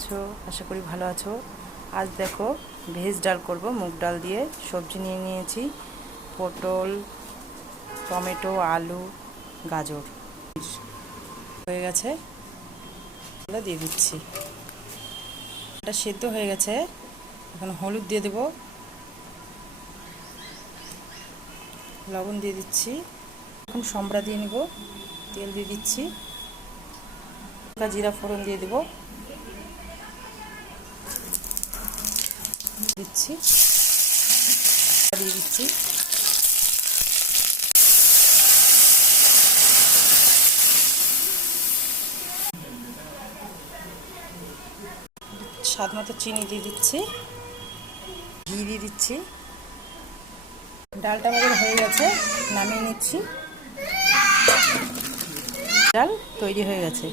আছো? আশা করি ভালো আছো। আজ দেখো ভেজ ডাল করব, মুগ ডাল দিয়ে। সবজি নিয়ে নিয়েছি, পটল, টমেটো, আলু, গাজর। হয়ে গেছে, দিয়ে দিচ্ছি। এটা সেদ্ধ হয়ে গেছে, এখন হলুদ দিয়ে দেব, লবণ দিয়ে দিচ্ছি। এখন সম্বরা দিয়ে নেব, তেল দিয়ে দিচ্ছি, জিরা ফোড়ন দিয়ে দেব, দিচ্ছি দিয়ে দিচ্ছি। স্বাদ মতো চিনি দিয়ে দিচ্ছি, ঘি দিয়ে দিচ্ছি। ডালটা আমাদের হয়ে গেছে, নামিয়ে নিচ্ছি। ডাল তৈরি হয়ে গেছে।